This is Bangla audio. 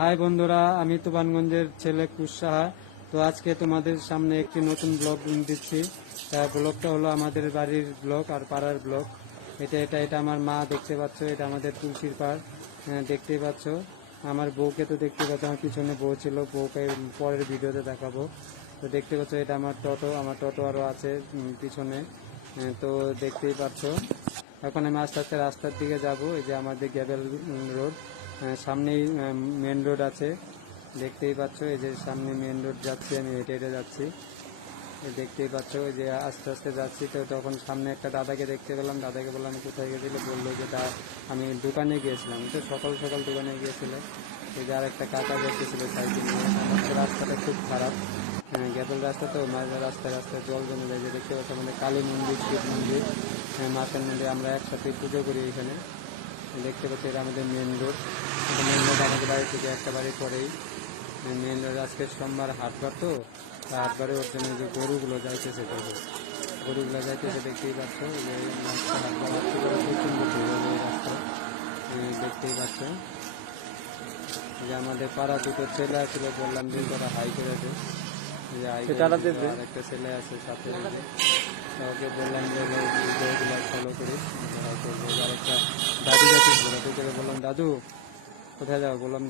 হাই বন্ধুরা, আমি তুফানগঞ্জের ছেলে কুশ সাহা। তো আজকে তোমাদের সামনে একটি নতুন ব্লগ দিচ্ছি। ব্লগটা হলো আমাদের বাড়ির ব্লগ আর পাড়ার ব্লগ। এটা আমার মা, দেখতে পাচ্ছ। এটা আমাদের তুলসীর পাড়, দেখতেই পাচ্ছ। আমার বউকে তো দেখতে পাচ্ছ, আমার পিছনে বউ ছিল, বউকে পরের ভিডিওতে দেখাবো। তো দেখতে পাচ্ছ এটা আমার টোটো আরও আছে পিছনে। তো দেখতেই পাচ্ছ। এখন আমি আস্তে আস্তে রাস্তার দিকে যাব। এই যে আমাদের গ্যাবেল রোড, সামনেই মেন রোড আছে, দেখতেই পাচ্ছ। এই যে সামনে মেন রোড যাচ্ছি, আমি হেঁটে হেঁটে যাচ্ছি, দেখতেই পাচ্ছ। এই যে আস্তে আস্তে যাচ্ছি। তো তখন সামনে একটা দাদাকে দেখতে পেলাম। দাদাকে বললাম কোথায় গেছিল, বললো যে আমি দোকানে গিয়েছিলাম। তো সকাল সকাল দোকানে গিয়েছিল। এই যে আর একটা কাকা দেখতেছিল সাইকেল নিয়ে। আমার তো রাস্তাটা খুব খারাপ, গ্যাবেল রাস্তা, তো মাঝে রাস্তায় রাস্তায় জল জমে যায়। যে দেখতে পাচ্ছ আমাদের কালী মন্দির, শিব মন্দির, মাতার মন্দির, আমরা একসাথে পুজো করি এখানে। দেখতে পাচ্ছি এটা আমাদের মেন রোড। মেন রোড আমাদের বাড়ি থেকে একটা বাড়ি পরেই মেন রোড। আজকে সোমবার, হাটবার, তো হাটবারে ওর জন্য যে গরুগুলো যাইতেছে, গরুগুলো যাইতেছে, দেখতেই পাচ্ছ। যে হাটবার প্রচণ্ড ভিড় হবে রাস্তা, দেখতেই পাচ্ছ। যে আমাদের পাড়া দুটো ছেলে আসলে, বললাম যে তারা হাই করে দেয়, যে হাই আর একটা ছেলে আছে সাথে। ওকে বললাম যে ভিডিওগুলো ফলো করিস, আর একটা দাদু যাচ্ছিস, দাদুকে বললাম দাদু কোথায় যাও, বললাম